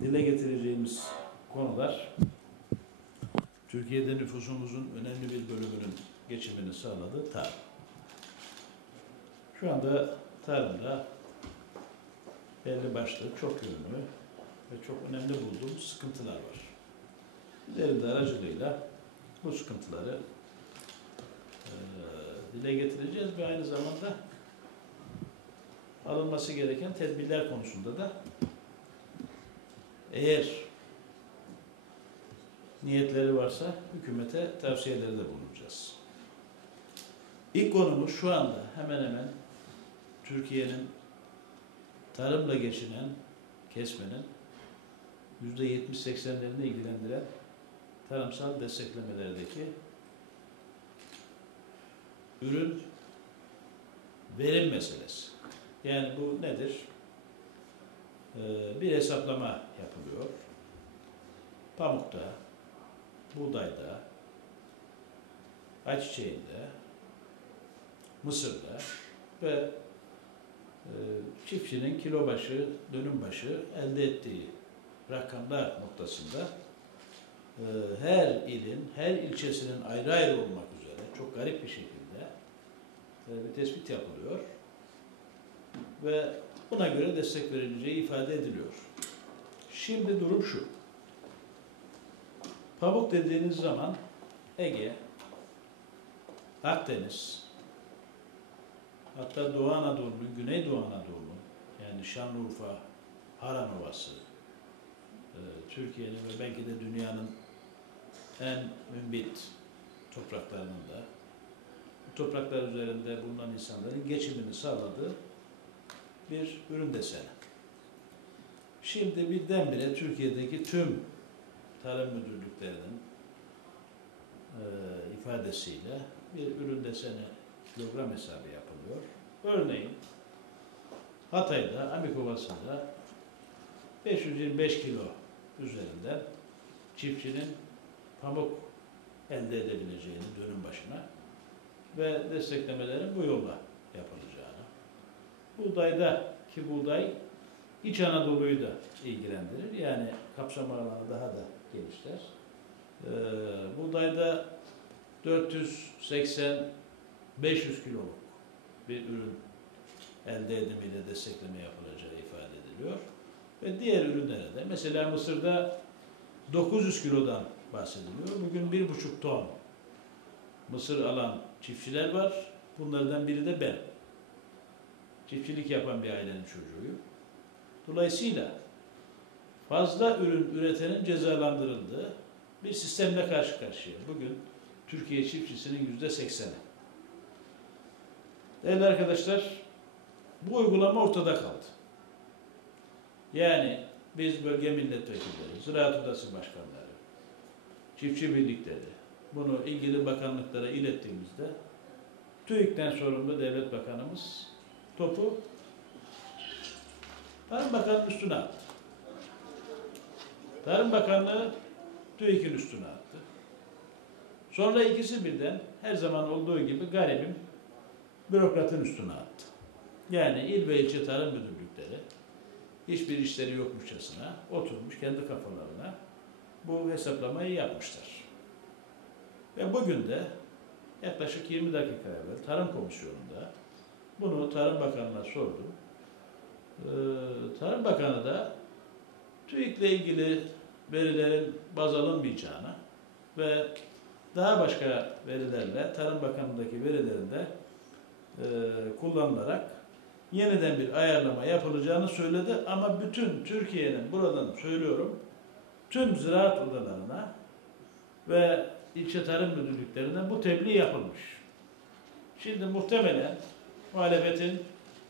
dile getireceğimiz konular Türkiye'de nüfusumuzun önemli bir bölümünün geçimini sağladığı tarım. Şu anda tarımda belli başlı, çok yönlü ve çok önemli bulduğumuz sıkıntılar var. Bizlerin de aracılığıyla bu sıkıntıları eee, dile getireceğiz ve aynı zamanda alınması gereken tedbirler konusunda da eğer niyetleri varsa hükümete tavsiyeleri de bulunacağız. İlk konumuz şu anda hemen hemen Türkiye'nin tarımla geçinen kesmenin yüzde yetmiş seksenlerini ilgilendiren tarımsal desteklemelerdeki ürün verim meselesi. Yani bu nedir? Ee, bir hesaplama yapılıyor. Pamukta, buğdayda, ayçiçeğinde, mısırda ve e, çiftçinin kilo başı, dönüm başı elde ettiği rakamlar noktasında e, her ilin, her ilçesinin ayrı ayrı olmak üzere çok garip bir şekilde e, bir tespit yapılıyor ve buna göre destek verileceği ifade ediliyor. Şimdi durum şu. Pamuk dediğiniz zaman Ege, Akdeniz, hatta Doğu Anadolu'nun, Güneydoğu Anadolu'nun yani Şanlıurfa, Haran Ovası, e, Türkiye'nin ve belki de dünyanın en mümbit topraklarının da bu topraklar üzerinde bulunan insanların geçimini sağladığı bir ürün deseni. Şimdi birdenbire Türkiye'deki tüm tarım müdürlüklerinin e, ifadesiyle bir ürün deseni kilogram hesabı yapılıyor. Örneğin Hatay'da, Amikovası'nda 525 kilo üzerinden çiftçinin pamuk elde edebileceğini dönüm başına ve desteklemelerin bu yolla yapılacağını. Buğdayda ki buğday İç Anadolu'yu da ilgilendirir. Yani kapsam alanı daha da genişler. Ee, buğdayda 480 500 kiloluk bir ürün elde edimiyle destekleme yapılacağı ifade ediliyor. Ve diğer ürünlere de mesela Mısır'da 900 kilodan bahsediliyor. Bugün 1,5 ton mısır alan çiftçiler var. Bunlardan biri de ben. Çiftçilik yapan bir ailenin çocuğuyum. Dolayısıyla fazla ürün üretenin cezalandırıldığı bir sistemle karşı karşıya. Bugün Türkiye çiftçisinin yüzde sekseni. Değerli arkadaşlar, bu uygulama ortada kaldı. Yani biz bölge milletvekilleri, Ziraat Odası başkanları, çiftçi birlikleri bunu ilgili bakanlıklara ilettiğimizde TÜİK'ten sorumlu devlet bakanımız topu Tarım Bakanı'nın üstüne attı. Tarım Bakanlığı TÜİK'in üstüne attı. Sonra ikisi birden her zaman olduğu gibi garibim bürokratın üstüne attı. Yani il ve ilçe tarım müdürlükleri hiçbir işleri yokmuşçasına oturmuş kendi kafalarına bu hesaplamayı yapmışlar. Ve bugün de yaklaşık 20 dakika evvel Tarım Komisyonu'nda bunu Tarım Bakanı'na sordum. Ee, Tarım Bakanı da TÜİK'le ilgili verilerin baz alınmayacağını ve daha başka verilerle Tarım Bakanı'ndaki verilerinde e, kullanılarak yeniden bir ayarlama yapılacağını söyledi ama bütün Türkiye'nin buradan söylüyorum tüm ziraat odalarına ve ilçe tarım müdürlüklerine bu tebliğ yapılmış. Şimdi muhtemelen muhalefetin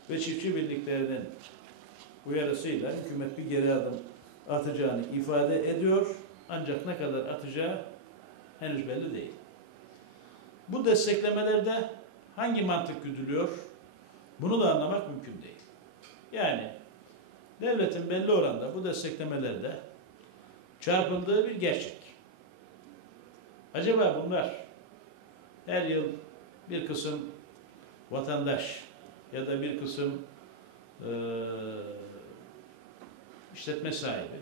ve çiftçi birliklerinin uyarısıyla hükümet bir geri adım atacağını ifade ediyor. Ancak ne kadar atacağı henüz belli değil. Bu desteklemelerde hangi mantık güdülüyor? Bunu da anlamak mümkün değil. Yani devletin belli oranda bu desteklemelerde çarpıldığı bir gerçek. Acaba bunlar her yıl bir kısım vatandaş ya da bir kısım e, işletme sahibi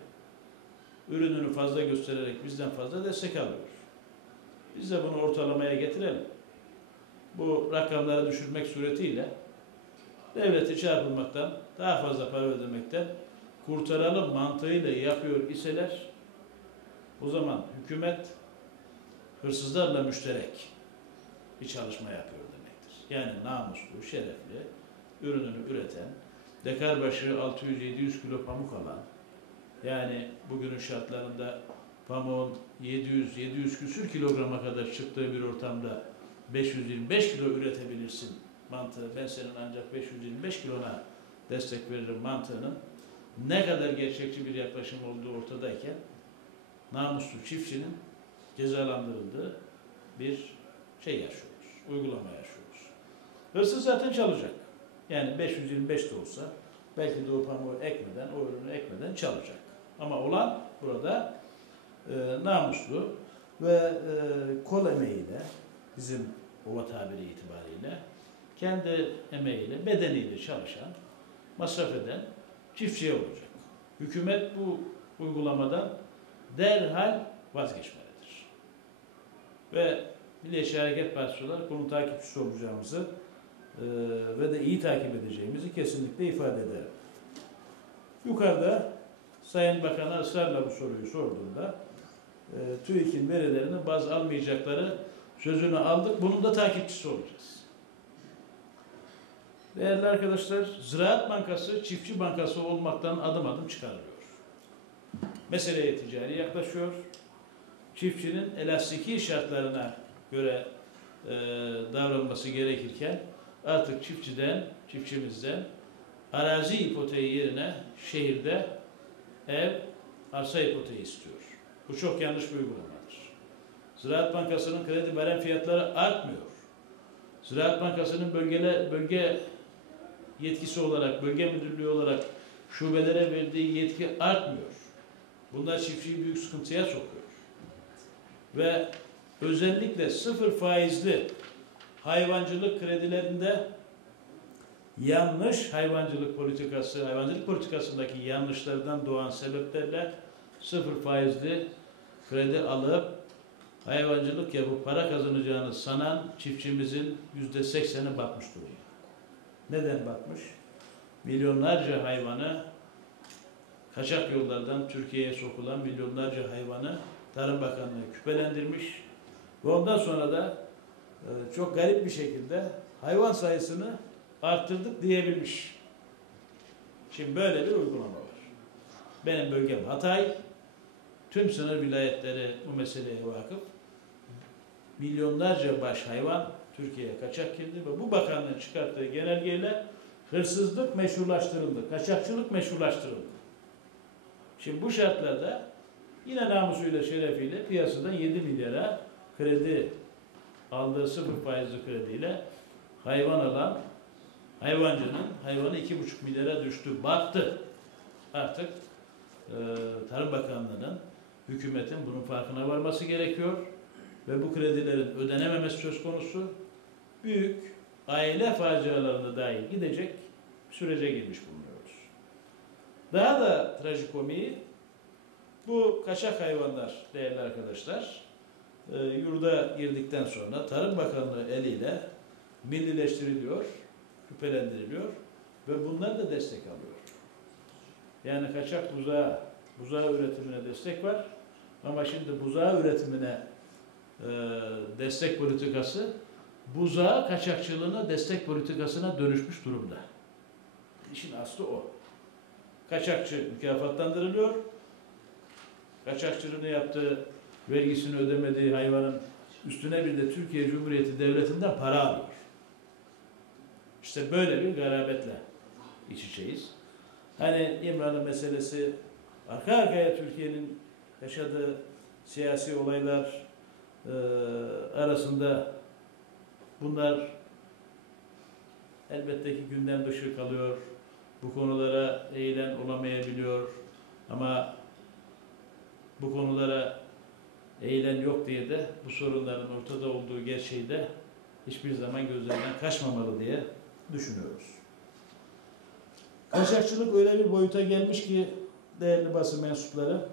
ürününü fazla göstererek bizden fazla destek alıyor. Biz de bunu ortalamaya getirelim. Bu rakamları düşürmek suretiyle devleti çarpılmaktan, daha fazla para ödemekten kurtaralım mantığıyla yapıyor iseler o zaman hükümet hırsızlarla müşterek bir çalışma yapıyor. Yani namuslu, şerefli, ürününü üreten, dekar başı 600-700 kilo pamuk alan, yani bugünün şartlarında pamuğun 700-700 küsür kilograma kadar çıktığı bir ortamda 525 kilo üretebilirsin mantığı, ben senin ancak 525 kilona destek veririm mantığının ne kadar gerçekçi bir yaklaşım olduğu ortadayken namuslu çiftçinin cezalandırıldığı bir şey yaşıyoruz, uygulama yaşıyoruz. Hırsız zaten çalacak. Yani 525 de olsa belki de o pamuğu ekmeden, o ürünü ekmeden çalacak. Ama olan burada e, namuslu ve e, kol emeğiyle bizim ova tabiri itibariyle kendi emeğiyle, bedeniyle çalışan, masraf eden çiftçiye olacak. Hükümet bu uygulamadan derhal vazgeçmelidir. Ve Milliyetçi Hareket Partisi olarak bunun takipçisi olacağımızı ve de iyi takip edeceğimizi kesinlikle ifade ederim. Yukarıda Sayın Bakan'a ısrarla bu soruyu sorduğunda e, TÜİK'in verilerini baz almayacakları sözünü aldık. Bunun da takipçisi olacağız. Değerli arkadaşlar, Ziraat Bankası Çiftçi Bankası olmaktan adım adım çıkarılıyor. Meseleye ticari yaklaşıyor. Çiftçinin elastiki şartlarına göre e, davranması gerekirken artık çiftçiden, çiftçimizden arazi ipoteği yerine şehirde ev, arsa ipoteği istiyor. Bu çok yanlış bir uygulamadır. Ziraat Bankası'nın kredi veren fiyatları artmıyor. Ziraat Bankası'nın bölgele, bölge yetkisi olarak, bölge müdürlüğü olarak şubelere verdiği yetki artmıyor. Bunlar çiftçiyi büyük sıkıntıya sokuyor. Ve özellikle sıfır faizli hayvancılık kredilerinde yanlış hayvancılık politikası, hayvancılık politikasındaki yanlışlardan doğan sebeplerle sıfır faizli kredi alıp hayvancılık yapıp para kazanacağını sanan çiftçimizin yüzde sekseni batmış durumda. Neden batmış? Milyonlarca hayvanı kaçak yollardan Türkiye'ye sokulan milyonlarca hayvanı Tarım Bakanlığı küpelendirmiş ve ondan sonra da çok garip bir şekilde hayvan sayısını arttırdık diyebilmiş. Şimdi böyle bir uygulama var. Benim bölgem Hatay. Tüm sınır vilayetleri bu meseleye vakıf. Milyonlarca baş hayvan Türkiye'ye kaçak girdi ve bu bakanlığın çıkarttığı genelgeyle hırsızlık meşrulaştırıldı. Kaçakçılık meşrulaştırıldı. Şimdi bu şartlarda yine namusuyla şerefiyle piyasadan 7 milyara kredi aldığı sıfır faizli krediyle hayvan alan hayvancının hayvanı 2,5 milyara düştü, battı. Artık e, Tarım Bakanlığı'nın, hükümetin bunun farkına varması gerekiyor ve bu kredilerin ödenememesi söz konusu büyük aile facialarına dahil gidecek sürece girmiş bulunuyoruz. Daha da trajikomiği bu kaçak hayvanlar değerli arkadaşlar e, yurda girdikten sonra Tarım Bakanlığı eliyle millileştiriliyor, küpelendiriliyor ve bunlar da destek alıyor. Yani kaçak buzağı, buzağı üretimine destek var ama şimdi buzağı üretimine e, destek politikası buzağı kaçakçılığına destek politikasına dönüşmüş durumda. İşin aslı o. Kaçakçı mükafatlandırılıyor. Kaçakçılığını yaptığı, vergisini ödemediği hayvanın üstüne bir de Türkiye Cumhuriyeti Devleti'nden para alıyor. İşte böyle bir garabetle iç içeyiz. Hani İmralı meselesi arka arkaya Türkiye'nin yaşadığı siyasi olaylar e, arasında bunlar elbette ki gündem dışı kalıyor. Bu konulara eğilen olamayabiliyor. Ama bu konulara eğilen yok diye de bu sorunların ortada olduğu gerçeği de hiçbir zaman gözlerden kaçmamalı diye düşünüyoruz. Kaçakçılık öyle bir boyuta gelmiş ki değerli basın mensupları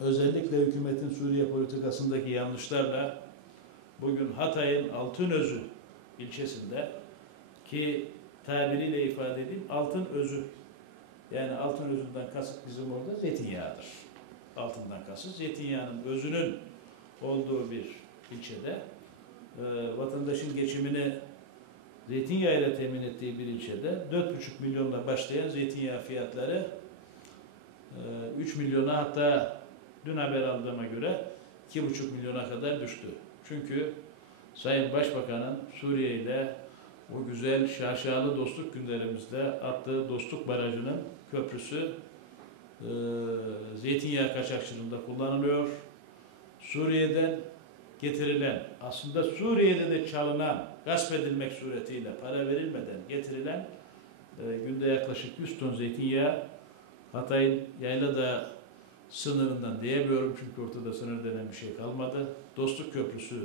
özellikle hükümetin Suriye politikasındaki yanlışlarla bugün Hatay'ın Altınözü ilçesinde ki tabiriyle ifade edeyim altın özü yani altın özünden kasıt bizim orada zeytinyağıdır. Altından kasıt zeytinyağının özünün olduğu bir ilçede e, vatandaşın geçimini zeytinyağıyla temin ettiği bir ilçede 4,5 milyonla başlayan zeytinyağı fiyatları e, 3 milyona hatta dün haber aldığıma göre 2,5 milyona kadar düştü. Çünkü Sayın Başbakan'ın Suriye ile o güzel şaşalı dostluk günlerimizde attığı dostluk barajının köprüsü zeytinyağı kaçakçılığında kullanılıyor. Suriye'den getirilen, aslında Suriye'de de çalınan, gasp edilmek suretiyle para verilmeden getirilen e, günde yaklaşık 100 ton zeytinyağı Hatay'ın Yayladağ sınırından diyemiyorum çünkü ortada sınır denen bir şey kalmadı. Dostluk Köprüsü,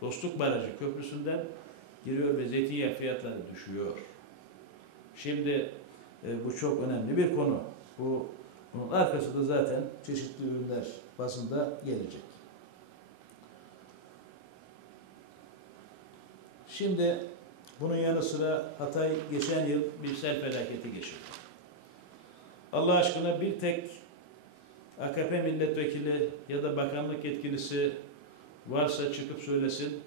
Dostluk Barajı Köprüsü'nden giriyor ve zeytinyağı fiyatları düşüyor. Şimdi e, bu çok önemli bir konu. Bu bunun arkası da zaten çeşitli ürünler basında gelecek. Şimdi bunun yanı sıra Hatay geçen yıl bir sel felaketi geçirdi. Allah aşkına bir tek AKP milletvekili ya da bakanlık yetkilisi varsa çıkıp söylesin.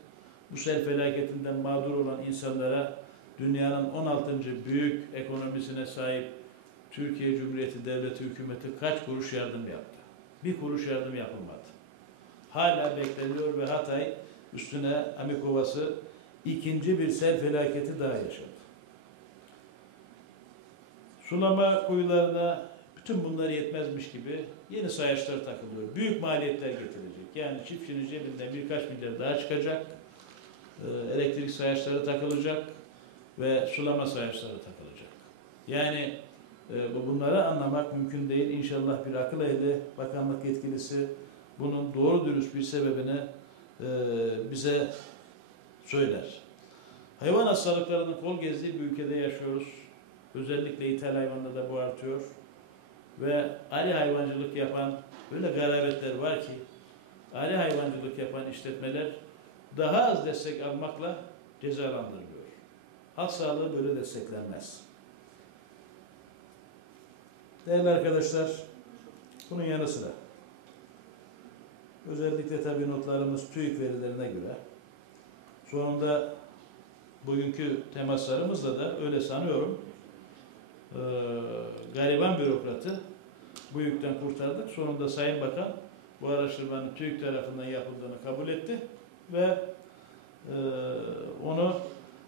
Bu sel felaketinden mağdur olan insanlara dünyanın 16. büyük ekonomisine sahip Türkiye Cumhuriyeti Devleti hükümeti kaç kuruş yardım yaptı? Bir kuruş yardım yapılmadı. Hala bekleniyor ve Hatay üstüne Amikovası ikinci bir sel felaketi daha yaşadı. Sulama kuyularına bütün bunlar yetmezmiş gibi yeni sayaçlar takılıyor. Büyük maliyetler getirecek. Yani çiftçinin cebinden birkaç milyar daha çıkacak. Ee, elektrik sayaçları takılacak ve sulama sayaçları takılacak. Yani e, bu bunları anlamak mümkün değil. İnşallah bir akıl ehli bakanlık yetkilisi bunun doğru dürüst bir sebebini e, bize söyler. Hayvan hastalıklarının kol gezdiği bir ülkede yaşıyoruz. Özellikle ithal hayvanda da bu artıyor. Ve ali hayvancılık yapan böyle garabetler var ki ali hayvancılık yapan işletmeler daha az destek almakla cezalandırılıyor. Halk sağlığı böyle desteklenmez. Değerli arkadaşlar, bunun yanı sıra özellikle tabi notlarımız TÜİK verilerine göre sonunda bugünkü temaslarımızla da öyle sanıyorum e, gariban bürokratı bu yükten kurtardık. Sonunda Sayın Bakan bu araştırmanın TÜİK tarafından yapıldığını kabul etti ve e, onu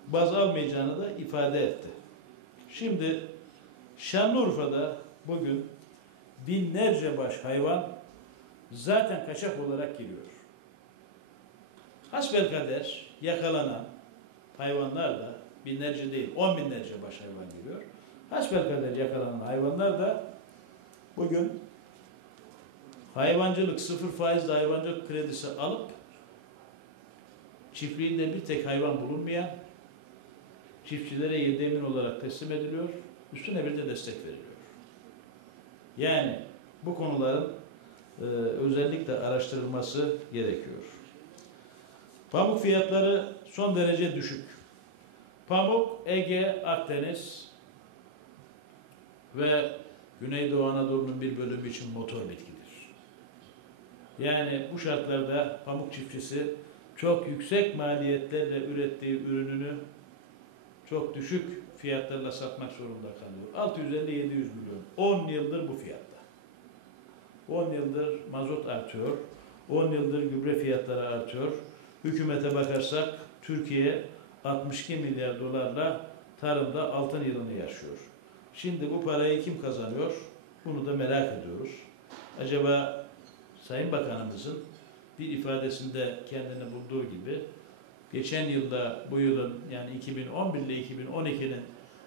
baz almayacağını da ifade etti. Şimdi Şanlıurfa'da bugün binlerce baş hayvan zaten kaçak olarak giriyor. Hasbelkader yakalanan hayvanlar da binlerce değil on binlerce baş hayvan giriyor. Hasbelkader yakalanan hayvanlar da bugün hayvancılık sıfır faizli hayvancılık kredisi alıp çiftliğinde bir tek hayvan bulunmayan çiftçilere yedemin olarak teslim ediliyor. Üstüne bir de destek veriliyor. Yani bu konuların e, özellikle araştırılması gerekiyor. Pamuk fiyatları son derece düşük. Pamuk, Ege, Akdeniz ve Güneydoğu Anadolu'nun bir bölümü için motor bitkidir. Yani bu şartlarda pamuk çiftçisi çok yüksek maliyetlerle ürettiği ürününü çok düşük fiyatlarla satmak zorunda kalıyor. 650-700 milyon. 10 yıldır bu fiyatta. 10 yıldır mazot artıyor. 10 yıldır gübre fiyatları artıyor. Hükümete bakarsak Türkiye 62 milyar dolarla tarımda altın yılını yaşıyor. Şimdi bu parayı kim kazanıyor? Bunu da merak ediyoruz. Acaba Sayın Bakanımızın bir ifadesinde kendini bulduğu gibi geçen yılda bu yılın yani 2011 ile 2012'nin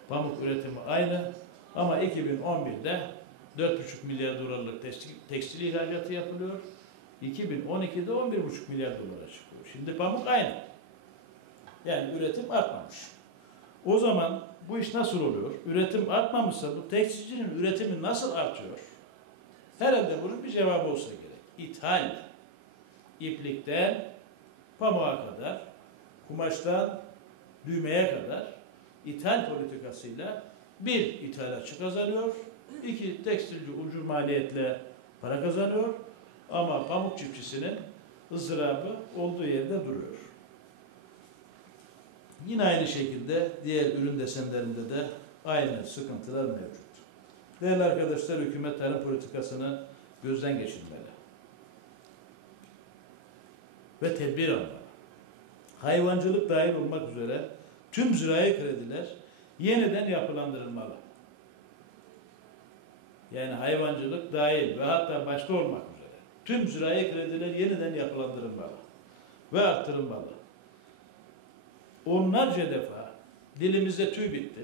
pamuk üretimi aynı ama 2011'de 4,5 milyar dolarlık tekstil ihracatı yapılıyor. 2012'de 11,5 milyar dolara çıkıyor. Şimdi pamuk aynı. Yani üretim artmamış. O zaman bu iş nasıl oluyor? Üretim artmamışsa bu tekstilcinin üretimi nasıl artıyor? Herhalde bunun bir cevabı olsa gerek. ithal iplikten pamuğa kadar, kumaştan düğmeye kadar ithal politikasıyla bir ithalatçı kazanıyor, iki tekstilci ucuz maliyetle para kazanıyor ama pamuk çiftçisinin ızdırabı olduğu yerde duruyor. Yine aynı şekilde diğer ürün desenlerinde de aynı sıkıntılar mevcut. Değerli arkadaşlar, hükümet tarım politikasını gözden geçirmeli. Ve tedbir almalı. Hayvancılık dahil olmak üzere tüm zirai krediler yeniden yapılandırılmalı. Yani hayvancılık dahil ve hatta başta olmak üzere tüm zirai krediler yeniden yapılandırılmalı ve arttırılmalı. Onlarca defa dilimizde tüy bitti.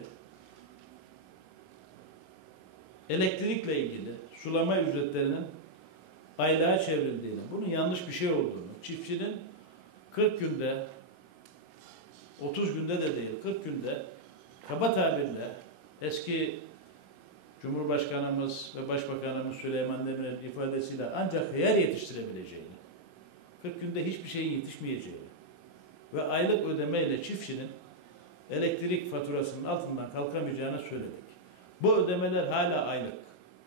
Elektrikle ilgili sulama ücretlerinin aylığa çevrildiğini, bunun yanlış bir şey olduğunu, çiftçinin 40 günde 30 günde de değil 40 günde kaba tabirle eski Cumhurbaşkanımız ve Başbakanımız Süleyman Demirel'in ifadesiyle ancak hıyar yetiştirebileceğini, 40 günde hiçbir şeyin yetişmeyeceğini ve aylık ödemeyle çiftçinin elektrik faturasının altından kalkamayacağını söyledik. Bu ödemeler hala aylık.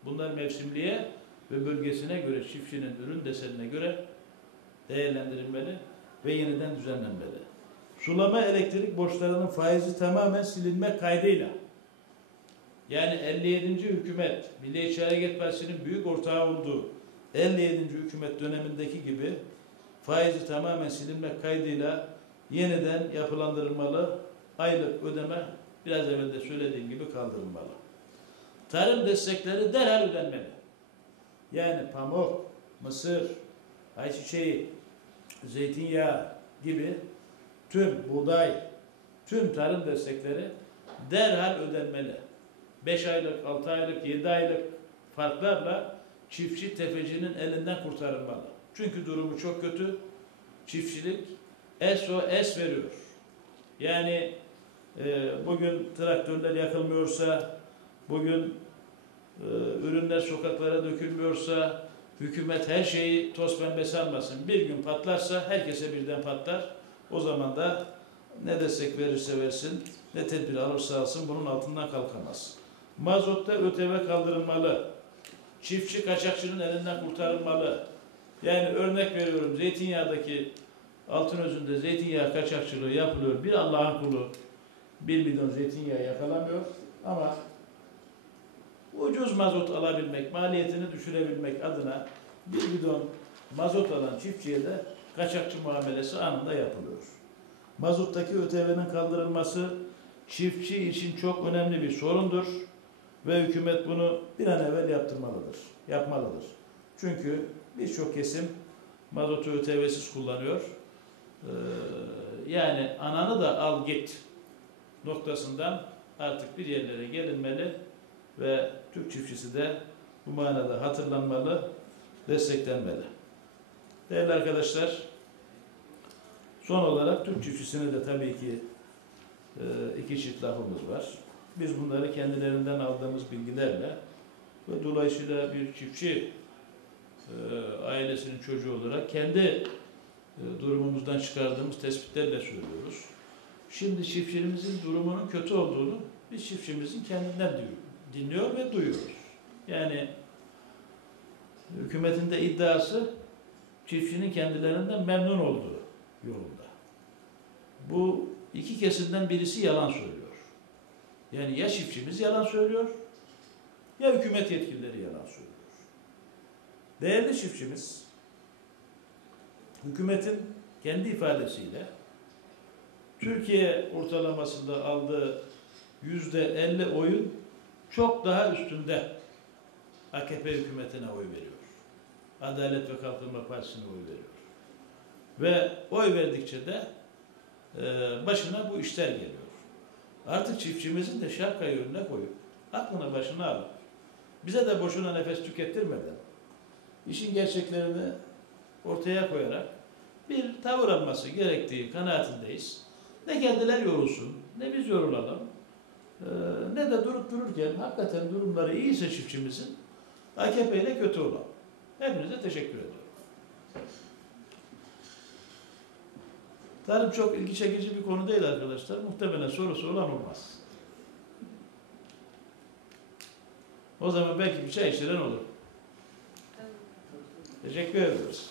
Bunlar mevsimliğe ve bölgesine göre çiftçinin ürün desenine göre değerlendirilmeli ve yeniden düzenlenmeli. Sulama elektrik borçlarının faizi tamamen silinme kaydıyla yani 57. hükümet Milliyetçi Hareket Partisi'nin büyük ortağı olduğu 57. hükümet dönemindeki gibi faizi tamamen silinmek kaydıyla yeniden yapılandırılmalı. Aylık ödeme biraz evvel de söylediğim gibi kaldırılmalı. Tarım destekleri derhal ödenmeli. Yani pamuk, mısır, ayçiçeği, zeytinyağı gibi tüm buğday, tüm tarım destekleri derhal ödenmeli. 5 aylık, 6 aylık, 7 aylık farklarla çiftçi tefecinin elinden kurtarılmalı. Çünkü durumu çok kötü. Çiftçilik SOS veriyor. Yani e, bugün traktörler yakılmıyorsa, bugün e, ürünler sokaklara dökülmüyorsa, hükümet her şeyi toz pembe sanmasın. Bir gün patlarsa herkese birden patlar. O zaman da ne destek verirse versin, ne tedbir alırsa alsın bunun altından kalkamaz. Mazotta ÖTV kaldırılmalı. Çiftçi kaçakçının elinden kurtarılmalı. Yani örnek veriyorum zeytinyağdaki altın özünde zeytinyağı kaçakçılığı yapılıyor. Bir Allah'ın kulu bir bidon zeytinyağı yakalamıyor ama ucuz mazot alabilmek, maliyetini düşürebilmek adına bir bidon mazot alan çiftçiye de kaçakçı muamelesi anında yapılıyor. Mazottaki ÖTV'nin kaldırılması çiftçi için çok önemli bir sorundur ve hükümet bunu bir an evvel yaptırmalıdır, yapmalıdır. Çünkü birçok kesim mazotu ÖTV'siz kullanıyor. Ee, yani ananı da al git noktasından artık bir yerlere gelinmeli ve Türk çiftçisi de bu manada hatırlanmalı, desteklenmeli. Değerli arkadaşlar, son olarak Türk çiftçisine de tabii ki e, iki çift lafımız var. Biz bunları kendilerinden aldığımız bilgilerle ve dolayısıyla bir çiftçi e, ailesinin çocuğu olarak kendi e, durumumuzdan çıkardığımız tespitlerle söylüyoruz. Şimdi çiftçimizin durumunun kötü olduğunu biz çiftçimizin kendinden dinliyor ve duyuyoruz. Yani hükümetin de iddiası çiftçinin kendilerinden memnun olduğu yolunda. Bu iki kesimden birisi yalan söylüyor. Yani ya çiftçimiz yalan söylüyor ya hükümet yetkilileri yalan söylüyor. Değerli çiftçimiz hükümetin kendi ifadesiyle Türkiye ortalamasında aldığı yüzde elli oyun çok daha üstünde AKP hükümetine oy veriyor. Adalet ve Kalkınma Partisi'ne oy veriyor. Ve oy verdikçe de e, başına bu işler geliyor. Artık çiftçimizin de şarkayı önüne koyup aklına başına alıp bize de boşuna nefes tükettirmeden işin gerçeklerini ortaya koyarak bir tavır alması gerektiği kanaatindeyiz. Ne kendiler yorulsun, ne biz yorulalım, ee, ne de durup dururken hakikaten durumları iyiyse çiftçimizin AKP ile kötü olalım. Hepinize teşekkür ediyorum. Tarım çok ilgi çekici bir konu değil arkadaşlar. Muhtemelen sorusu olan olmaz. O zaman belki bir çay içiren olur. Teşekkür ediyoruz.